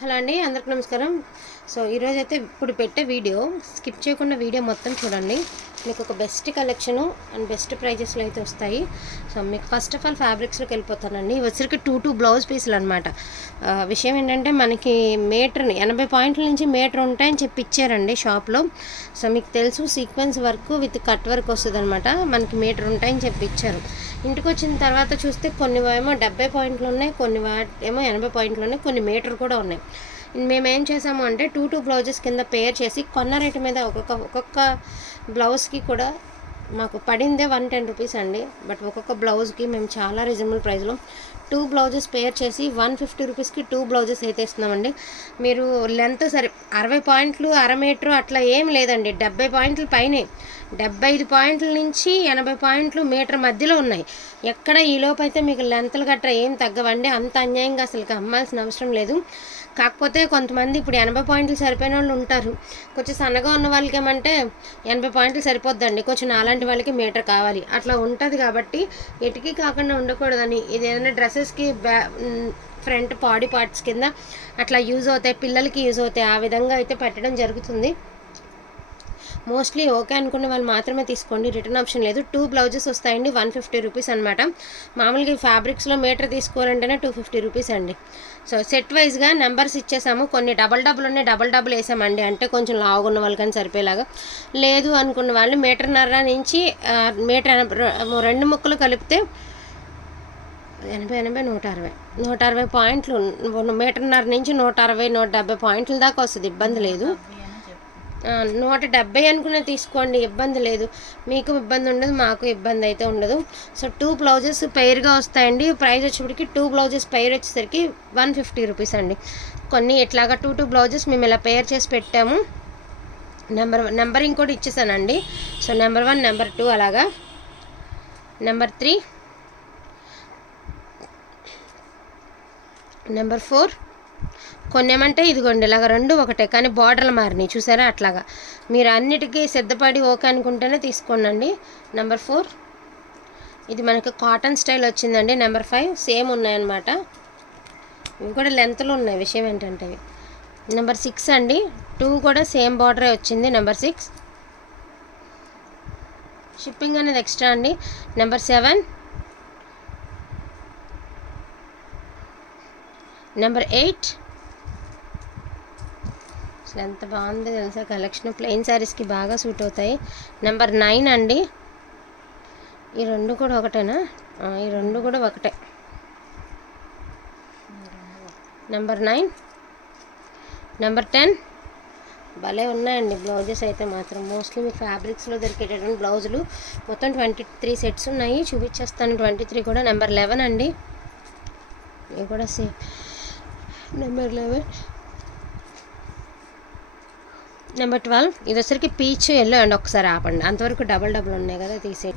Hello అండి అందరికి నమస్కారం. సో ఈరోజు అయితే ఇప్పుడు పెట్టే వీడియో స్కిప్ చేయకుండా వీడియో మొత్తం చూడండి. మీకు ఒక బెస్ట్ కలెక్షను అండ్ బెస్ట్ ప్రైజెస్లో అయితే వస్తాయి. సో మీకు ఫస్ట్ ఆఫ్ ఆల్ ఫ్యాబ్రిక్స్లోకి వెళ్ళిపోతానండి. వచ్చరికి టూ టూ బ్లౌజ్ పీసులు అనమాట విషయం ఏంటంటే మనకి మీటర్ని ఎనభై పాయింట్ల నుంచి మీటర్ ఉంటాయని చెప్పి ఇచ్చారండి షాప్లో సో మీకు తెలుసు sequence work with cut work వస్తుంది అనమాట మనకి మీటర్ ఉంటాయని చెప్పి ఇచ్చారు. ఇంటికి వచ్చిన తర్వాత చూస్తే కొన్ని ఏమో డెబ్బై పాయింట్లు ఉన్నాయి కొన్ని వా ఏమో ఎనభై పాయింట్లు ఉన్నాయి కొన్ని మీటర్ కూడా ఉన్నాయి. మేము ఏం చేసాము అంటే టూ టూ బ్లౌజెస్ కింద పేర్ చేసి కొన్న రేటు మీద ఒక్కొక్క ఒక్కొక్క బ్లౌజ్కి కూడా మాకు పడిందే వన్ టెన్ రూపీస్ అండి. బట్ ఒక్కొక్క బ్లౌజ్కి మేము చాలా రీజనబుల్ ప్రైస్లో టూ బ్లౌజెస్ పేర్ చేసి వన్ ఫిఫ్టీ రూపీస్కి టూ బ్లౌజెస్ అయితే ఇస్తున్నామండి. మీరు లెంత్ సరే అరవై పాయింట్లు అర మీటరు అట్లా ఏం లేదండి. డెబ్బై పాయింట్ల పైనే. డెబ్బై ఐదు పాయింట్ల నుంచి ఎనభై పాయింట్లు మీటర్ మధ్యలో ఉన్నాయి. ఎక్కడ ఈ అయితే మీకు లెంత్లు గట్రా ఏం తగ్గవండి. అంత అన్యాయంగా అసలు అమ్మాల్సిన అవసరం లేదు. కాకపోతే కొంతమంది ఇప్పుడు ఎనభై పాయింట్లు సరిపోయిన వాళ్ళు ఉంటారు. కొంచెం సన్నగా ఉన్న వాళ్ళకి ఏమంటే ఎనభై పాయింట్లు సరిపోద్దండి. కొంచెం అలాంటి వాళ్ళకి మీటర్ కావాలి. అట్లా ఉంటుంది కాబట్టి ఎటుకీ కాకుండా ఉండకూడదని. ఇది ఏదైనా డ్రెస్సెస్కి బ్యా ఫ్రంట్ బాడీ పార్ట్స్ కింద అట్లా యూజ్ అవుతాయి. పిల్లలకి యూజ్ అవుతాయి. ఆ విధంగా అయితే పెట్టడం జరుగుతుంది. మోస్ట్లీ ఓకే అనుకున్న వాళ్ళు మాత్రమే తీసుకోండి. రిటర్న్ ఆప్షన్ లేదు. టూ బ్లౌజెస్ వస్తాయండి. వన్ ఫిఫ్టీ రూపీస్ అనమాట మామూలుగా ఈ ఫ్యాబ్రిక్స్లో మీటర్ తీసుకోవాలంటేనే టూ ఫిఫ్టీ రూపీస్ అండి. సో సెట్ వైజ్గా నెంబర్స్ ఇచ్చేసాము. కొన్ని డబల్ డబుల్ ఉన్నాయి. డబల్ డబుల్ వేసామండి. అంటే కొంచెం లావుగా ఉన్న వాళ్ళకని సరిపోయేలాగా. లేదు అనుకున్న వాళ్ళు మీటర్న్నర నుంచి మీటర్ ఎనభై రెండు ముక్కలు కలిపితే ఎనభై ఎనభై నూట అరవై. నూట అరవై పాయింట్లు మీటర్న్నర నుంచి నూట అరవై నూట డెబ్బై పాయింట్ల దాకా వస్తుంది. ఇబ్బంది లేదు. నూట డెబ్బై అనుకునే తీసుకోండి ఇబ్బంది లేదు. మీకు ఇబ్బంది ఉండదు మాకు ఇబ్బంది అయితే ఉండదు. సో టూ బ్లౌజెస్ పెయిర్గా వస్తాయండి. ప్రైస్ వచ్చేప్పటికి టూ బ్లౌజెస్ పెయిర్ వచ్చేసరికి వన్ ఫిఫ్టీ రూపీస్ అండి. కొన్ని ఇట్లాగా టూ టూ బ్లౌజెస్ మేము ఇలా పెయిర్ చేసి పెట్టాము. నెంబర్ నెంబరింగ్ కూడా ఇచ్చేసానండి. So number one number two అలాగా. నెంబర్ త్రీ నెంబర్ ఫోర్ కొన్ని ఏమంటే ఇదిగోండి ఇలాగ రెండు ఒకటే కానీ బార్డర్లు మారినాయి. చూసారా? అట్లాగా. మీరు అన్నిటికీ సిద్ధపడి ఓకే అనుకుంటేనే తీసుకోండి నెంబర్ ఫోర్. ఇది మనకి కాటన్ స్టైల్ వచ్చిందండి. Number five. సేమ్ ఉన్నాయన్నమాట. ఇవి కూడా లెంత్లు ఉన్నాయి. విషయం ఏంటంటే ఇవి. నెంబర్ సిక్స్ అండి. టూ కూడా సేమ్ బార్డరే వచ్చింది. Number six. షిప్పింగ్ అనేది ఎక్స్ట్రా అండి. Number seven. Number eight. అసలు ఎంత బాగుంది తెలుసా? కలెక్షన్ ప్లెయిన్ శారీస్కి బాగా సూట్ అవుతాయి. నెంబర్ నైన్ అండి. ఈ రెండు కూడా ఒకటేనా? ఈ రెండు కూడా ఒకటే. నెంబర్ నైన్ నెంబర్ టెన్ భలే ఉన్నాయండి బ్లౌజెస్ అయితే మాత్రం. మోస్ట్లీ మీకు ఫ్యాబ్రిక్స్లో దొరికేటటువంటి బ్లౌజులు. మొత్తం ట్వంటీ త్రీ సెట్స్ ఉన్నాయి. చూపించేస్తాను. ట్వంటీ త్రీ కూడా. నెంబర్ లెవెన్ అండి. ఇవి కూడా same number eleven number twelve ఇది వచ్చరికి పీచ్ ఎల్లో అండి ఒకసారి ఆపండి. అంతవరకు డబల్ డబుల్ ఉన్నాయి కదా తీసే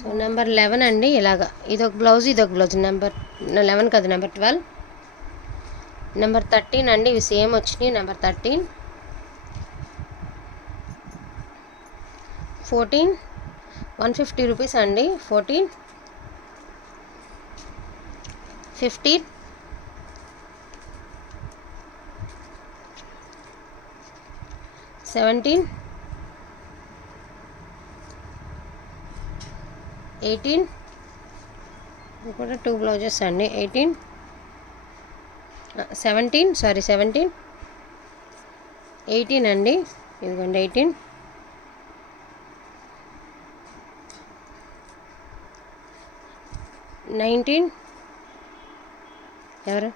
సో నెంబర్ లెవెన్ అండి ఇలాగా. ఇది ఒక బ్లౌజ్ ఇది ఒక బ్లౌజ్ నెంబర్ లెవెన్ కాదు నెంబర్ ట్వెల్వ్ నెంబర్ థర్టీన్ అండి ఇవి సేమ్ వచ్చినాయి. Number thirteen fourteen one fifty rupees అండి ఫోర్టీన్ ఫిఫ్టీన్ సెవెంటీన్. ఎయిటీన్. ఇది కూడా టూ బ్లౌజెస్ అండి. Eighteen. Seventeen sorry seventeen. Eighteen అండి. ఇదిగోండి ఎయిటీన్. నైన్టీన్. ఎవరు?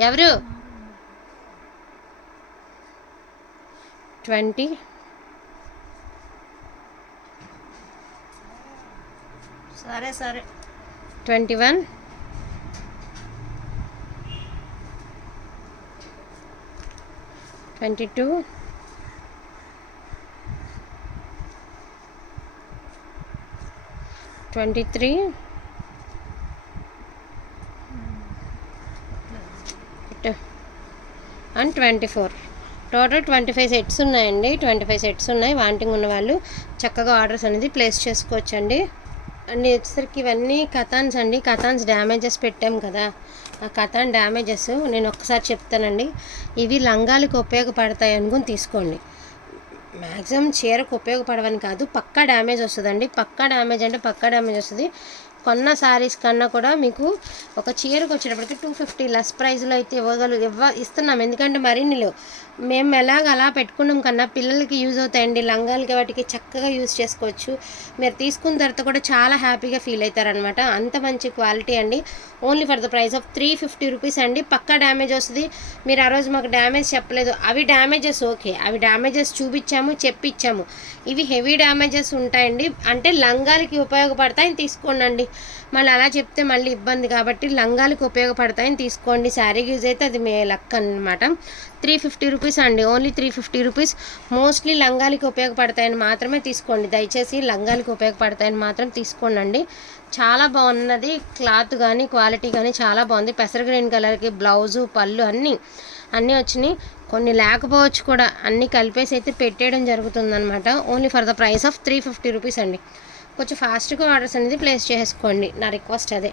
ఎవరు? ట్వంటీ. సరే సరే. Twenty one. Twenty two. Twenty three. And twenty four total twenty five sets ఉన్నాయండి. ట్వంటీ ఫైవ్ సెట్స్ ఉన్నాయి. వాంటింగ్ ఉన్న వాళ్ళు చక్కగా ఆర్డర్స్ అనేది ప్లేస్ చేసుకోవచ్చండి. అండ్ వచ్చేసరికి ఇవన్నీ కథాన్స్ అండి. కథాన్స్ డ్యామేజెస్ పెట్టాం కదా. ఆ కథాన్ డ్యామేజెస్ నేను ఒక్కసారి చెప్తానండి. ఇవి లంగాలకు ఉపయోగపడతాయి అనుకుని తీసుకోండి. మ్యాక్సిమం చీరకు ఉపయోగపడవని కాదు పక్కా డ్యామేజ్ వస్తుందండి. పక్కా డ్యామేజ్ అంటే పక్కా డ్యామేజ్ వస్తుంది. కొన్న శారీస్ కన్నా కూడా మీకు ఒక చీరకు వచ్చేటప్పటికి టూ ఫిఫ్టీ లెస్ ప్రైస్లో అయితే ఇవ్వగలు ఇవ్వ ఇస్తున్నాం. ఎందుకంటే మరిన్ని లేవు. మేము ఎలాగ అలా పెట్టుకున్నాం కన్నా పిల్లలకి యూజ్ అవుతాయండి. లంగాలకి వాటికి చక్కగా యూజ్ చేసుకోవచ్చు. మీరు తీసుకున్న తర్వాత కూడా చాలా హ్యాపీగా ఫీల్ అవుతారనమాట అంత మంచి క్వాలిటీ అండి. Only for the price of three fifty rupees అండి. పక్కా డ్యామేజ్ వస్తుంది. మీరు ఆ రోజు మాకు డ్యామేజ్ చెప్పలేదు. అవి డ్యామేజెస్ ఓకే. అవి డ్యామేజెస్ చూపించాము చెప్పిచ్చాము. ఇవి హెవీ డ్యామేజెస్ ఉంటాయండి. అంటే లంగాలకి ఉపయోగపడతాయని తీసుకోండి మళ్ళీ అలా చెప్తే మళ్ళీ ఇబ్బంది కాబట్టి లంగాలకు ఉపయోగపడతాయని తీసుకోండి. శారీ యూజ్ అయితే అది మే లక్ అనమాట త్రీ ఫిఫ్టీ రూపీస్ అండి. Only three fifty rupees. Mostly లంగాలకి ఉపయోగపడతాయని మాత్రమే తీసుకోండి. దయచేసి లంగాలకి ఉపయోగపడతాయని మాత్రం తీసుకోండి చాలా బాగున్నది. క్లాత్ కానీ క్వాలిటీ కానీ చాలా బాగుంది. పెసర గ్రీన్ కలర్కి బ్లౌజు పళ్ళు అన్నీ అన్నీ వచ్చినాయి. కొన్ని లేకపోవచ్చు కూడా అన్నీ కలిపేసి అయితే పెట్టేయడం జరుగుతుందనమాట only for the price of three fifty rupees అండి. కొంచెం ఫాస్ట్గా ఆర్డర్స్ అనేది ప్లేస్ చేసుకోండి. నా రిక్వెస్ట్ అదే.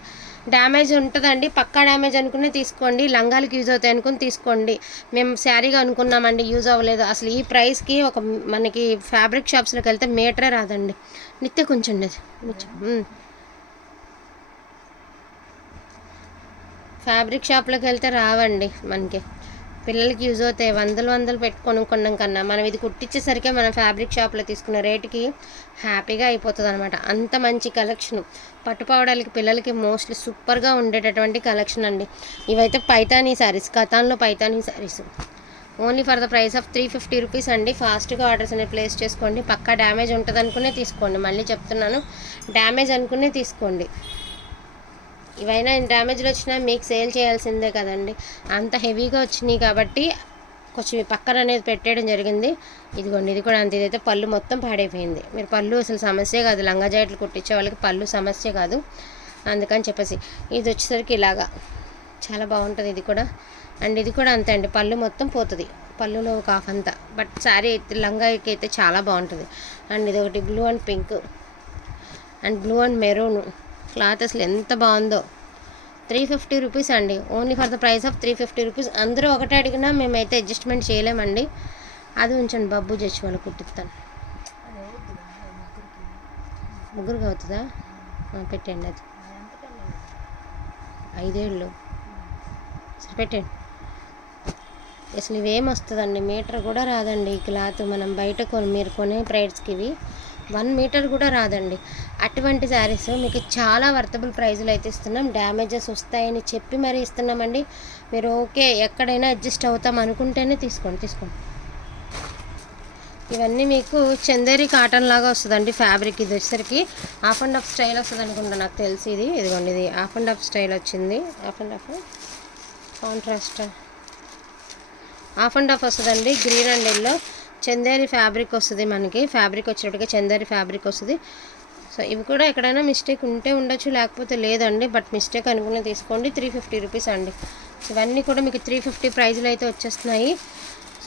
డ్యామేజ్ ఉంటుందండి. పక్కా డ్యామేజ్ అనుకునే తీసుకోండి. లంగాలకి యూజ్ అవుతాయి అనుకుని తీసుకోండి. మేము శారీగా అనుకున్నామండి యూజ్ అవ్వలేదు. అసలు ఈ ప్రైస్కి ఒక మనకి ఫ్యాబ్రిక్ షాప్స్లోకి వెళ్తే మీటరే రాదండి. నిత్య కొంచెం ఉండేది ఫ్యాబ్రిక్ షాప్లోకి వెళ్తే రావండి మనకి. పిల్లలకి యూజ్ అవుతాయి. వందలు వందలు పెట్టి కొనుక్కున్నాం కన్నా మనం ఇది కుట్టించేసరికి మనం ఫ్యాబ్రిక్ షాప్లో తీసుకున్న రేటుకి హ్యాపీగా అయిపోతుంది అనమాట అంత మంచి కలెక్షన్. పట్టుపోవడానికి పిల్లలకి మోస్ట్లీ సూపర్గా ఉండేటటువంటి కలెక్షన్ అండి. ఇవైతే Paithani saris కథాన్లో Paithani saris only for the price of three fifty rupees అండి. ఫాస్ట్గా ఆర్డర్స్ అనేది ప్లేస్ చేసుకోండి. పక్కా డ్యామేజ్ ఉంటుంది అనుకునే తీసుకోండి. మళ్ళీ చెప్తున్నాను డ్యామేజ్ అనుకునే తీసుకోండి. ఇవైనా డ్యామేజ్లు వచ్చినా మీకు సేల్ చేయాల్సిందే కదండి. అంత హెవీగా వచ్చినాయి కాబట్టి కొంచెం పక్కన అనేది పెట్టేయడం జరిగింది. ఇదిగోండి ఇది కూడా అంత. ఇదైతే పళ్ళు మొత్తం పాడైపోయింది. మీరు పళ్ళు అసలు సమస్య కాదు. లంగా జాకెట్లు కుట్టించే వాళ్ళకి పళ్ళు సమస్య కాదు. అందుకని చెప్పేసి ఇది వచ్చేసరికి ఇలాగా. చాలా బాగుంటుంది ఇది కూడా. అండ్ ఇది కూడా అంతే అండి. పళ్ళు మొత్తం పోతుంది. పళ్ళులో ఒక హాఫ్ అంతా. బట్ శారీ అయితే లంగాకి అయితే చాలా బాగుంటుంది. అండ్ ఇది ఒకటి blue and pink and blue and maroon cloth అసలు ఎంత బాగుందో. త్రీ ఫిఫ్టీ రూపీస్ అండి. Only for the price of three fifty rupees. అందరూ ఒకటే అడిగినా మేమైతే అడ్జస్ట్మెంట్ చేయలేమండి. అది ఉంచండి బబ్బు చచ్చి వాళ్ళు కుట్టిస్తాను. ముగ్గురికి అవుతుందా? పెట్టండి అది. ఐదేళ్ళు. సరే పెట్టండి. అసలు ఇవేం వస్తుందండి? మీటర్ కూడా రాదండి ఈ క్లాత్. మనం బయట కొని మీరు కొనే ప్రైడ్స్కి ఇవి. వన్ మీటర్ కూడా రాదండి. అటువంటి శారీస్ మీకు చాలా వర్తబుల్ ప్రైజ్లో అయితే ఇస్తున్నాం. డ్యామేజెస్ వస్తాయని చెప్పి మరీ ఇస్తున్నామండి. మీరు ఓకే ఎక్కడైనా అడ్జస్ట్ అవుతాం అనుకుంటేనే తీసుకోండి తీసుకోండి. ఇవన్నీ మీకు చందేరి కాటన్ లాగా వస్తుందండి ఫ్యాబ్రిక్ ఇది వచ్చేసరికి. హాఫ్ అండ్ హాఫ్ స్టైల్ వస్తుంది అనుకుంటా నాకు తెలిసి ఇది. ఇదిగోండి ఇది హాఫ్ అండ్ హాఫ్ స్టైల్ వచ్చింది. Half and half contrast. Half and half వస్తుందండి green and yellow. Chanderi fabric వస్తుంది మనకి. ఫ్యాబ్రిక్ వచ్చేటప్పటికి చందేరి ఫ్యాబ్రిక్ వస్తుంది. సో ఇవి కూడా ఎక్కడైనా మిస్టేక్ ఉంటే ఉండొచ్చు లేకపోతే లేదండి. బట్ మిస్టేక్ అనుకునే తీసుకోండి. త్రీ ఫిఫ్టీ రూపీస్ అండి. ఇవన్నీ కూడా మీకు త్రీ ఫిఫ్టీ ప్రైజ్లో అయితే వచ్చేస్తున్నాయి.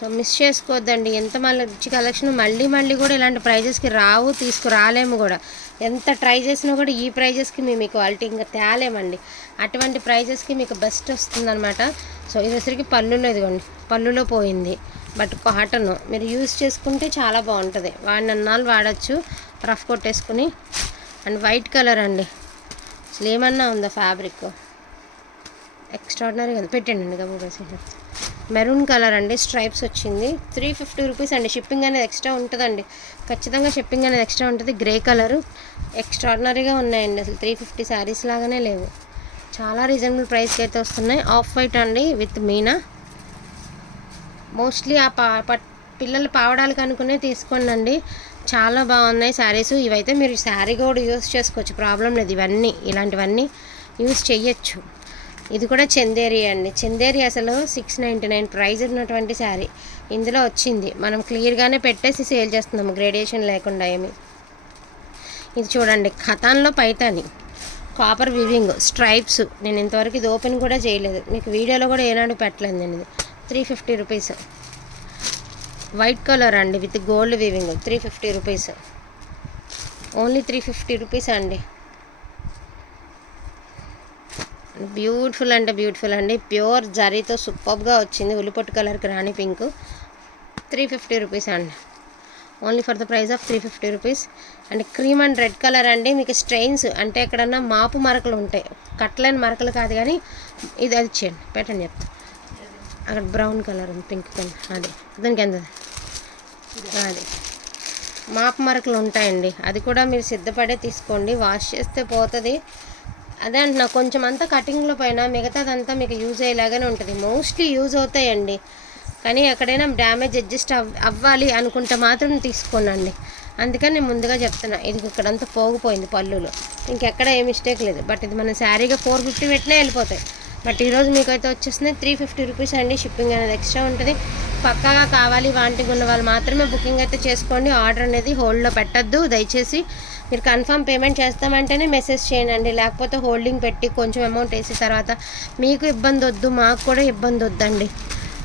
సో మిస్ చేసుకోవద్దండి. ఎంత మళ్ళీ కలెక్షన్ మళ్ళీ మళ్ళీ కూడా ఇలాంటి ప్రైజెస్కి రావు తీసుకురాలేము కూడా. ఎంత ట్రై చేసినా కూడా ఈ ప్రైజెస్కి మేము క్వాలిటీ ఇంకా తేలేమండి. అటువంటి ప్రైజెస్కి మీకు బెస్ట్ వస్తుందన్నమాట. సో ఇది వచ్చరికి పళ్ళులో ఇదిగోండి. పళ్ళులో పోయింది. బట్ కాటన్ మీరు యూస్ చేసుకుంటే చాలా బాగుంటుంది. వాడినన్నాళ్ళు వాడచ్చు. రఫ్ కొట్టేసుకుని. అండ్ వైట్ కలర్ అండి. అసలు ఏమన్నా ఉందా ఫ్యాబ్రిక్? ఎక్స్ట్రాడినరీ కదా పెట్టండి అండి గబు మెరూన్ కలర్ అండి. స్ట్రైప్స్ వచ్చింది. త్రీ ఫిఫ్టీ రూపీస్ అండి. షిప్పింగ్ అనేది ఎక్స్ట్రా ఉంటుందండి. ఖచ్చితంగా షిప్పింగ్ అనేది ఎక్స్ట్రా ఉంటుంది. Grey colour. ఎక్స్ట్రాడినరీగా ఉన్నాయండి. అసలు త్రీ ఫిఫ్టీ శారీస్ లాగానే లేవు. చాలా రీజనబుల్ ప్రైస్కి అయితే వస్తున్నాయి. ఆఫ్ వైట్ అండి. విత్ మీనా మోస్ట్లీ ఆ పా పట్ పిల్లలు పావడాలు కనుక్కునే తీసుకోండి చాలా బాగున్నాయి శారీస్. ఇవైతే మీరు శారీ కూడా యూస్ చేసుకోవచ్చు. ప్రాబ్లం లేదు. ఇవన్నీ ఇలాంటివన్నీ యూస్ చేయొచ్చు ఇది కూడా చందేరి అండి. చందేరి అసలు సిక్స్ నైంటీ నైన్ ప్రైజ్ ఉన్నటువంటి శారీ. ఇందులో వచ్చింది. మనం క్లియర్గానే పెట్టేసి సేల్ చేస్తున్నాము గ్రేడియేషన్ లేకుండా ఏమి. ఇది చూడండి. ఖతాన్లో పైతాని. Copper weaving stripes. నేను ఇంతవరకు ఇది ఓపెన్ కూడా చేయలేదు. మీకు వీడియోలో కూడా ఏనాడు పెట్టలేదు నేను ఇది. Three fifty rupees. White colour అండి with gold weaving three fifty rupees. Only three fifty rupees అండి. బ్యూటిఫుల్ అంటే బ్యూటిఫుల్ అండి. ప్యూర్ జరీతో సూపర్గా వచ్చింది. ఉల్లిపొట్టు కలర్కి రాణి పింక్ త్రీ ఫిఫ్టీ రూపీస్ అండి. Only for the price of three fifty rupees. And cream and red colour అండి. మీకు స్ట్రెయిన్స్ అంటే ఎక్కడన్నా మాపు మరకలు ఉంటాయి కట్లైన మరకలు కాదు కానీ ఇది అది చేయండి పెట్టండి చెప్తా. అక్కడ బ్రౌన్ కలర్ ఉంది పింక్ కలర్ అది. దానికి ఎంత? అది. మాపు మరకలు ఉంటాయండి. అది కూడా మీరు సిద్ధపడే తీసుకోండి. వాష్ చేస్తే పోతుంది. అదే అంటున్నా కొంచెం అంతా కటింగ్లో పైన మిగతాదంతా మీకు యూజ్ అయ్యేలాగానే ఉంటుంది. మోస్ట్లీ యూజ్ అవుతాయండి. కానీ ఎక్కడైనా డ్యామేజ్ అడ్జస్ట్ అవ్ అవ్వాలి అనుకుంటే మాత్రం తీసుకోనండి. అందుకని నేను ముందుగా చెప్తున్నా ఇది ఇక్కడంతా పోగిపోయింది పళ్ళులో. ఇంకెక్కడ ఏ మిస్టేక్ లేదు. బట్ ఇది మన శారీగా ఫోర్ ఫిఫ్టీ పెట్టినా వెళ్ళిపోతాయి. బట్ ఈరోజు మీకైతే వచ్చేస్తుంది త్రీ ఫిఫ్టీ రూపీస్ అండి. షిప్పింగ్ అనేది ఎక్స్ట్రా ఉంటుంది. పక్కాగా కావాలి వాంటిగా ఉన్న వాళ్ళు మాత్రమే బుకింగ్ అయితే చేసుకోండి. ఆర్డర్ అనేది హోల్డ్లో పెట్టద్దు. దయచేసి మీరు కన్ఫర్మ్ పేమెంట్ చేస్తామంటేనే మెసేజ్ చేయండి. లేకపోతే హోల్డింగ్ పెట్టి కొంచెం అమౌంట్ వేసిన తర్వాత మీకు ఇబ్బంది వద్దు మాకు కూడా ఇబ్బంది వద్దండి.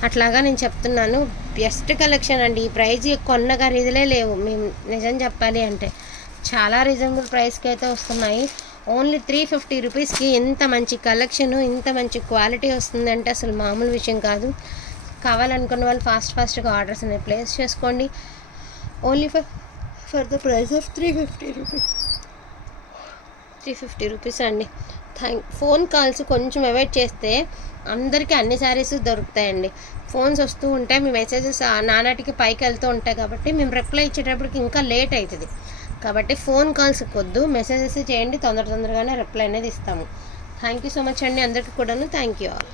అట్లాగా నేను చెప్తున్నాను. బెస్ట్ కలెక్షన్ అండి. ఈ ప్రైజ్ కొన్న ఖరీదులే లేవు. మేము నిజం చెప్పాలి అంటే. చాలా రీజనబుల్ ప్రైస్కి అయితే వస్తున్నాయి. ఓన్లీ త్రీ ఫిఫ్టీ రూపీస్కి ఇంత మంచి కలెక్షన్ ఇంత మంచి క్వాలిటీ వస్తుందంటే అసలు మామూలు విషయం కాదు. కావాలనుకున్న వాళ్ళు ఫాస్ట్ ఫాస్ట్గా ఆర్డర్స్ అనేవి ప్లేస్ చేసుకోండి. Only for for the price of three fifty rupees. Three fifty rupees అండి. థ్యాంక్ ఫోన్ కాల్స్ కొంచెం అవాయిడ్ చేస్తే అందరికీ అన్ని శారీస్ దొరుకుతాయండి. ఫోన్స్ వస్తూ ఉంటాయి మీ మెసేజెస్ నానాటికి పైకి వెళ్తూ ఉంటాయి కాబట్టి మేము రిప్లై ఇచ్చేటప్పటికి ఇంకా లేట్ అవుతుంది. కాబట్టి ఫోన్ కాల్స్ కొద్దు మెసేజెస్ చేయండి తొందర తొందరగానే రిప్లై అనేది ఇస్తాము. థ్యాంక్ యూ సో మచ్ అండి. అందరికీ కూడాను థ్యాంక్ యూ ఆల్